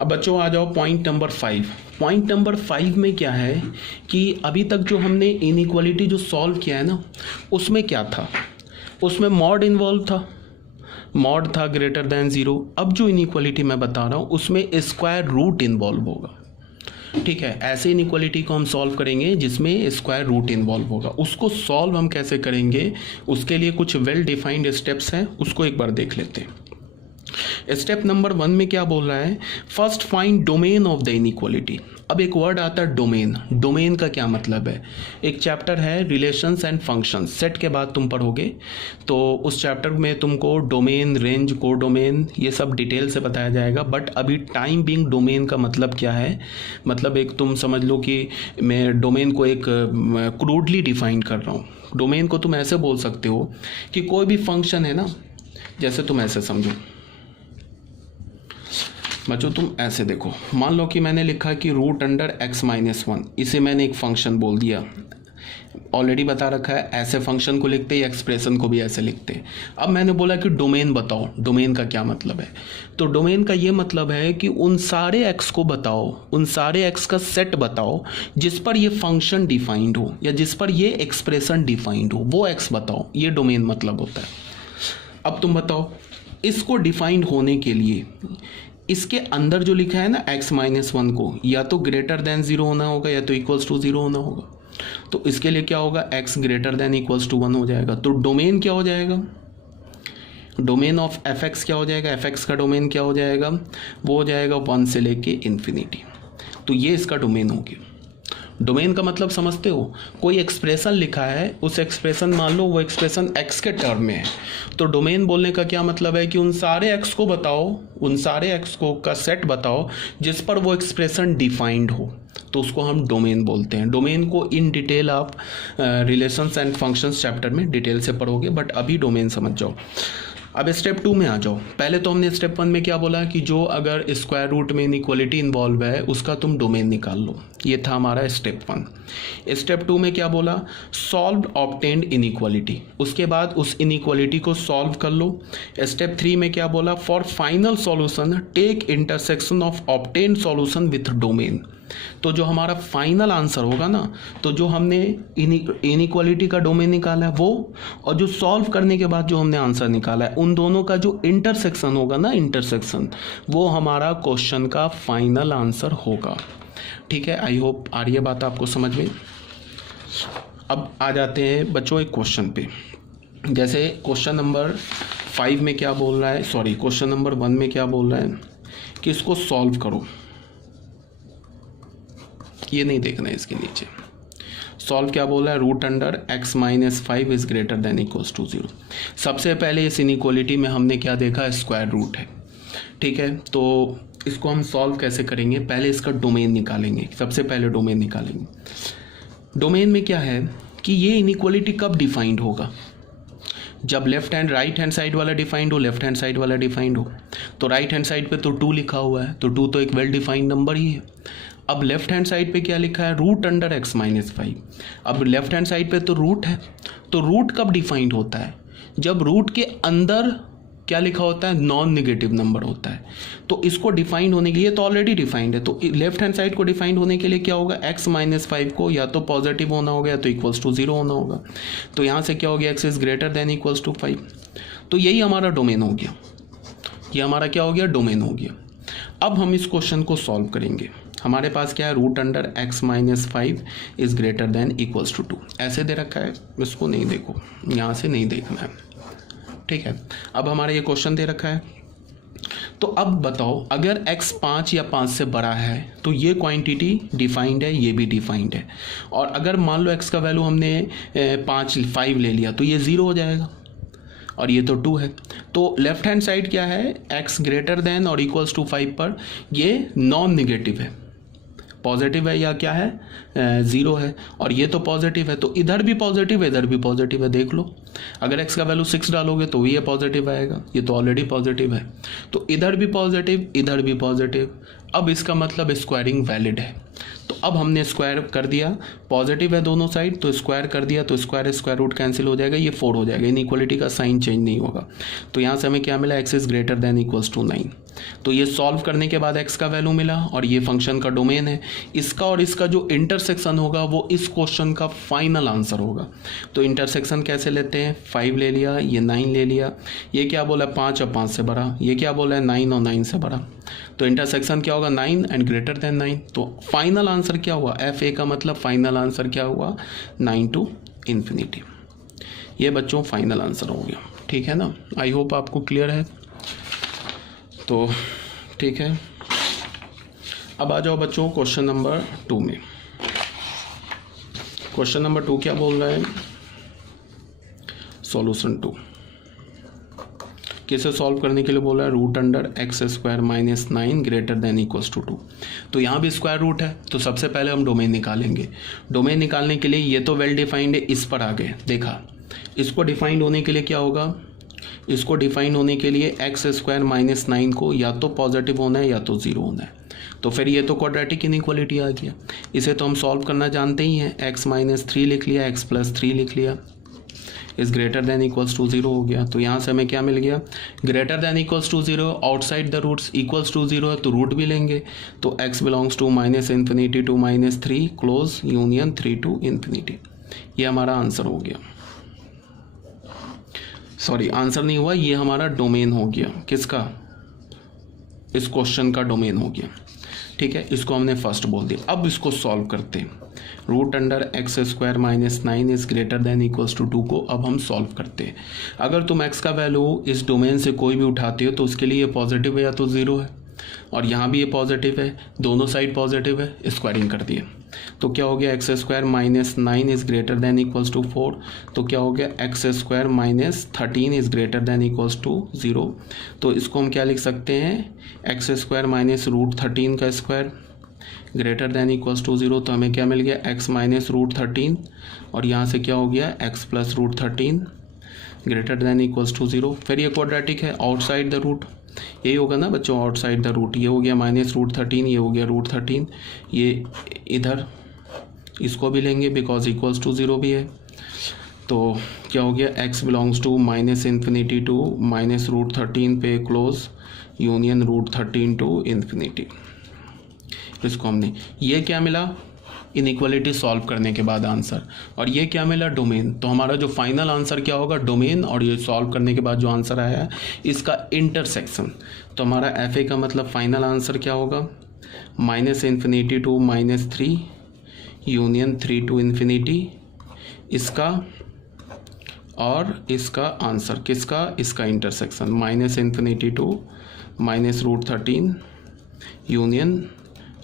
अब बच्चों आ जाओ पॉइंट नंबर 5। पॉइंट नंबर 5 में क्या है कि अभी तक जो हमने इनइक्वालिटी जो सॉल्व किया है ना, उसमें क्या था, उसमें मॉड इन्वॉल्व था, मॉड था ग्रेटर देन 0। अब जो इनइक्वालिटी मैं बता रहा हूँ उसमें स्क्वायर रूट इन्वॉल्व होगा। ठीक है, ऐसे इनइक्वालिटी को हम सॉल्व करेंगे जिसमें स्क्वायर रूट इन्वॉल्व होगा। उसको सॉल्व हम कैसे करेंगे, उसके लिए कुछ वेल डिफाइंड स्टेप्स हैं, उसको एक बार देख लेते हैं। स्टेप नंबर 1 में क्या बोल रहा है, first find domain of the inequality. अब एक वर्ड आता है डोमेन। डोमेन का क्या मतलब है, एक चैप्टर है रिलेशंस एंड फंक्शंस, सेट के बाद तुम पढ़ोगे तो उस चैप्टर में तुमको डोमेन, रेंज, कोडोमेन ये सब डिटेल से बताया जाएगा। बट अभी टाइम बिंग डोमेन का मतलब क्या है, मतलब एक तुम समझ लो कि मैं डोमेन को एक क्रूडली डिफाइन कर रहा हूँ। डोमेन को तुम ऐसे बोल सकते हो कि कोई भी फंक्शन है ना, जैसे तुम ऐसे समझो बच्चों, तुम ऐसे देखो, मान लो कि मैंने लिखा कि रूट अंडर x-1, इसे मैंने एक फंक्शन बोल दिया। ऑलरेडी बता रखा है ऐसे फंक्शन को लिखते हैं, एक्सप्रेशन को भी ऐसे लिखते हैं। अब मैंने बोला कि डोमेन बताओ, डोमेन का क्या मतलब है, तो डोमेन का ये मतलब है कि उन सारे x को बताओ, उन सारे x का सेट बताओ जिस पर ये फंक्शन डिफाइंड हो या जिस पर ये एक्सप्रेशन डिफाइंड हो, वो x बताओ, ये डोमेन मतलब होता है। अब तुम बताओ, इसको डिफाइंड होने के लिए इसके अंदर जो लिखा है ना x-1 को या तो ग्रेटर देन 0 होना होगा या तो इक्वल्स टू 0 होना होगा। तो इसके लिए क्या होगा, x greater than equals to 1 हो जाएगा। तो डोमेन क्या हो जाएगा, डोमेन ऑफ fx क्या हो जाएगा, fx का डोमेन क्या हो जाएगा, वो हो जाएगा 1 से लेके इन्फिनिटी। तो ये इसका डोमेन हो गया। डोमेन का मतलब समझते हो, कोई एक्सप्रेशन लिखा है, उस एक्सप्रेशन मान लो वो एक्सप्रेशन x के टर्म में है, तो डोमेन बोलने का क्या मतलब है कि उन सारे x को बताओ, उन सारे x को का सेट बताओ जिस पर वो एक्सप्रेशन डिफाइंड हो, तो उसको हम डोमेन बोलते हैं। डोमेन को इन डिटेल आप रिलेशंस एंड फंक्शंस चैप्टर में डिटेल से पढ़ोगे, बट अभी डोमेन समझ जाओ। अब स्टेप 2 में आ जाओ। पहले तो हमने स्टेप 1 में क्या बोला कि जो अगर स्क्वायर रूट में इनइक्वालिटी इन्वॉल्व है उसका तुम डोमेन निकाल लो, ये था हमारा स्टेप 1। स्टेप 2 में क्या बोला, सॉल्व ऑब्टेन्ड इनइक्वालिटी, उसके बाद उस इनइक्वालिटी को सॉल्व कर लो। स्टेप 3 में क्या बोला, for final solution take intersection of obtained solution with domain. तो जो हमारा फाइनल आंसर होगा ना, तो जो हमने इनइक्वालिटी का डोमेन निकाला है वो, और जो सॉल्व करने के बाद जो हमने आंसर निकाला है, उन दोनों का जो इंटरसेक्शन होगा ना, इंटरसेक्शन, वो हमारा क्वेश्चन का फाइनल आंसर होगा। ठीक है, आई होप आ रही है बात आपको समझ में। अब आ जाते हैं बच्चों एक क्वेश्चन पे। जैसे क्वेश्चन नंबर 5 में क्या बोल रहा है, सॉरी क्वेश्चन नंबर 1 में क्या बोल रहा है कि इसको सॉल्व करो, ये नहीं देखना है इसके नीचे। सॉल्व क्या बोल रहा है, root under x-5 is greater than equals to 0। सबसे पहले इस इनइक्वालिटी में हमने क्या देखा, स्क्वायर रूट है। ठीक है, तो इसको हम सॉल्व कैसे करेंगे, पहले इसका डोमेन निकालेंगे। सबसे पहले डोमेन निकालेंगे। डोमेन में क्या है कि ये इनइक्वालिटी कब डिफाइंड होगा, जब left hand right hand side वाला डिफाइंड हो, लेफ्ट हैंड साइड वाला डिफाइंड हो। तो राइट हैंड साइड पे तो 2 लिखा हुआ है, तो 2 तो एक वेल डिफाइंड नंबर ही है। अब लेफ्ट हैंड साइड पे क्या लिखा है, रूट अंडर x-5। अब लेफ्ट हैंड साइड पे तो रूट है, तो रूट कब डिफाइंड होता है, जब रूट के अंदर क्या लिखा होता है, नॉन नेगेटिव नंबर होता है। तो इसको डिफाइंड होने के लिए, तो ऑलरेडी डिफाइंड है, तो लेफ्ट हैंड साइड को डिफाइंड होने के लिए क्या होगा, x-5 को या तो पॉजिटिव होना होगा या तो इक्वल्स टू 0 होना होगा। तो यहाँ से क्या हो गया, x is greater than equals to 5। तो यही हमारा डोमेन हो गया, ये हमारा क्या हो गया, डोमेन हो गया। अब हम इस क्वेश्चन को सॉल्व करेंगे। हमारे पास क्या है, root under x-5 is greater than equals to 2, ऐसे दे रखा है, इसको नहीं देखो, यहाँ से नहीं देखना है। ठीक है, अब हमारा ये क्वेश्चन दे रखा है। तो अब बताओ, अगर x 5 या 5 से बड़ा है तो ये क्वांटिटी डिफाइंड है, ये भी डिफाइंड है। और अगर मान लो x का वैल्यू हमने 5 ले लिया तो ये 0 हो जाएगा, और ये तो 2 है। तो लेफ्ट हैंड साइड क्या है, x ग्रेटर देन और इक्वल्स टू 5 पर ये नॉन निगेटिव है, पॉजिटिव है या क्या है, 0 है, और ये तो पॉजिटिव है, तो इधर भी पॉजिटिव है, इधर भी पॉजिटिव है। देख लो, अगर x का वैल्यू 6 डालोगे तो ये पॉजिटिव आएगा, ये तो ऑलरेडी पॉजिटिव है। तो इधर भी पॉजिटिव, इधर भी पॉजिटिव, अब इसका मतलब स्क्वायरिंग वैलिड है। तो अब हमने स्क्वायर कर दिया, पॉजिटिव है दोनों साइड तो स्क्वायर कर दिया, तो स्क्वायर स्क्वायर रूट कैंसिल हो जाएगा, ये 4 हो जाएगा, इनइक्वालिटी का साइन चेंज नहीं होगा। तो यहाँ से हमें क्या मिला, x is greater than equals to 9। तो ये सॉल्व करने के बाद x का वैल्यू मिला और ये फंक्शन का डोमेन है। इसका और इसका जो इंटरसेक्शन होगा वो इस क्वेश्चन का फाइनल आंसर होगा। तो इंटरसेक्शन कैसे लेते हैं, 5 ले लिया, ये 9 ले लिया, ये क्या बोला 5 और 5 से बड़ा, ये क्या बोला है 9 और 9 से बड़ा। तो इंटरसेक्शन क्या होगा 9 एंड ग्रेटर देन 9। तो फाइनल आंसर क्या हुआ, एफ ए का मतलब फाइनल आंसर क्या हुआ 9 टू इन्फिनिटी। ये बच्चों फाइनल आंसर हो गया, ठीक है ना। आई होप आपको क्लियर है। तो ठीक है, अब आ जाओ बच्चों क्वेश्चन नंबर 2 में। क्वेश्चन नंबर 2 क्या बोल रहा है, सॉल्यूशन 2 किसे सॉल्व करने के लिए बोला है, root under X square minus 9 greater than equals to 2। तो यहाँ भी स्क्वायर रूट है, तो सबसे पहले हम डोमेन निकालेंगे। डोमेन निकालने के लिए ये तो वेल डिफाइंड है, इस पर आ गए, देखा इसको डिफाइंड होने के लिए क्या होगा, इसको डिफाइन होने के लिए एक्स स्क्वायर माइनस 9 को या तो पॉजिटिव होना है या तो 0 होना है। तो फिर ये तो क्वाड्रेटिक इनइक्वालिटी आ गया, इसे तो हम सॉल्व करना जानते ही हैं। एक्स माइनस 3 लिख लिया, एक्स प्लस 3 लिख लिया, is greater than equals to 0 हो गया। तो यहाँ से हमें क्या मिल गया, greater than equals to 0, outside the roots equals to 0 है तो रूट भी लेंगे। तो x belongs to minus infinity to minus 3 close union 3 to infinity. ये हमारा आंसर हो गया, सॉरी आंसर नहीं हुआ, ये हमारा डोमेन हो गया, किसका, इस क्वेश्चन का डोमेन हो गया, ठीक है। इसको हमने फर्स्ट बोल दिया। अब इसको सॉल्व करते हैं, root under X square minus 9 is greater than equals to 2 को अब हम सॉल्व करते हैं। अगर तुम x का वैल्यू इस डोमेन से कोई भी उठाते हो तो उसके लिए ये पॉजिटिव है या तो 0 है, और यहाँ भी ये पॉजिटिव है, दोनों साइड पॉजिटिव है, स्क्वायरिंग कर दिए। तो क्या हो गया, x square minus 9 is greater than equals to 4। तो क्या हो गया, x square minus 13 is greater than equals to 0। तो इसको हम क्या लिख सकते हैं, एक्स स्क्वायर माइनस रूट 13 का square greater than equals to 0। तो हमें क्या मिल गया, एक्स माइनस रूट 13, और यहाँ से क्या हो गया, x plus root 13 greater than equals to 0। फिर ये क्वाड्रेटिक है, आउटसाइड द रूट, यही होगा ना बच्चों, आउटसाइड द रूट। ये हो गया माइनस रूट 13, ये हो गया रूट 13, ये इधर इसको भी लेंगे बिकॉज इक्वल्स टू 0 भी है। तो क्या हो गया, x belongs to minus infinity to minus root 13 पे close union root 13 to infinity. इसको हमने, ये क्या मिला, इनइक्वालिटी सॉल्व करने के बाद आंसर, और ये क्या मिला, डोमेन। तो हमारा जो फाइनल आंसर क्या होगा, डोमेन, और ये सॉल्व करने के बाद जो आंसर आया है इसका इंटरसेक्शन। तो हमारा एफ ए का मतलब फाइनल आंसर क्या होगा, minus infinity to minus 3 union 3 to infinity, इसका और इसका आंसर किसका, इसका intersection minus infinity to minus root 13 union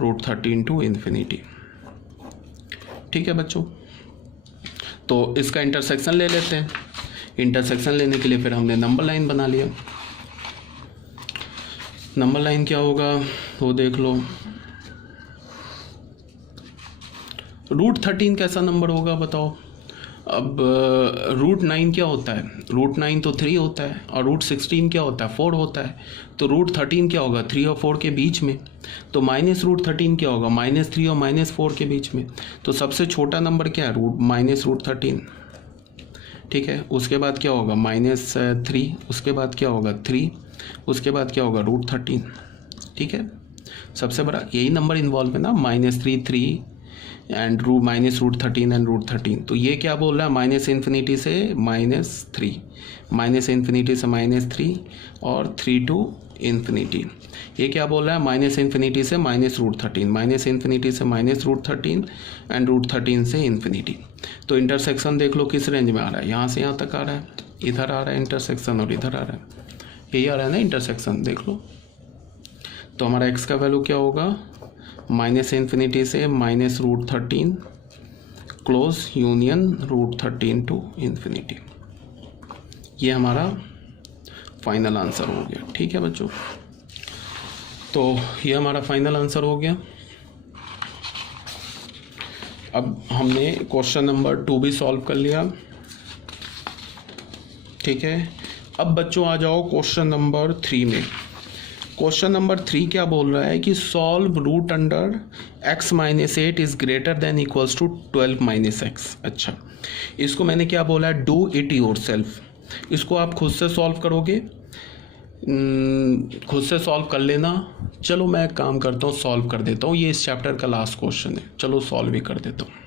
root 13 to infinity. ठीक है बच्चों, तो इसका इंटरसेक्शन ले लेते हैं। इंटरसेक्शन लेने के लिए फिर हमने नंबर लाइन बना लिया। नंबर लाइन क्या होगा वो देख लो, रूट 13 कैसा नंबर होगा बताओ। अब रूट 9 क्या होता है, रूट 9 तो 3 होता है, और रूट 16 क्या होता है, 4 होता है। तो रूट 13 क्या होगा, 3 और 4 के बीच में। तो माइनस रूट 13 क्या होगा, माइनस 3 और माइनस 4 के बीच में। तो सबसे छोटा नंबर क्या है, रूट माइनस रूट 13, ठीक है। उसके बाद क्या होगा, माइनस 3, उसके बाद क्या होगा 3, उसके बाद क्या होगा रूट 13, ठीक है। सबसे बड़ा यही नंबर इन्वॉल्व है ना, -3 and minus root 13 and root 13। तो ये क्या बोल रहा है, माइनस इन्फिनिटी से -3, माइनस इन्फिनिटी से -3 और 3 टू इन्फिनिटी। ये क्या बोल रहा है, माइनस इन्फिनिटी से माइनस रूट 13, माइनस इन्फिनिटी से माइनस रूट 13 एंड रूट 13 से इन्फिनिटी। तो इंटरसेक्शन देख लो किस रेंज में आ रहा है, यहाँ से यहाँ तक आ रहा है, इधर आ रहा है इंटरसेक्शन और इधर आ रहा है, यही आ रहा है ना इंटरसेक्शन, देख लो। तो हमारा x का वैल्यू क्या होगा, माइनस इन्फिनिटी से minus root 13 close union root 13 to infinity. ये हमारा फाइनल आंसर हो गया, ठीक है बच्चों। तो ये हमारा फाइनल आंसर हो गया। अब हमने क्वेश्चन नंबर 2 भी सॉल्व कर लिया, ठीक है। अब बच्चों आ जाओ क्वेश्चन नंबर 3 में। क्वेश्चन नंबर 3 क्या बोल रहा है कि solve root under x minus 8 is greater than equals to 12 minus x. अच्छा, इसको मैंने क्या बोला है, डू इट योर सेल्फ। इसको आप खुद से सॉल्व करोगे, खुद से सॉल्व कर लेना। चलो मैं एक काम करता हूँ, सॉल्व कर देता हूँ। ये इस चैप्टर का लास्ट क्वेश्चन है, चलो सॉल्व ही कर देता हूँ।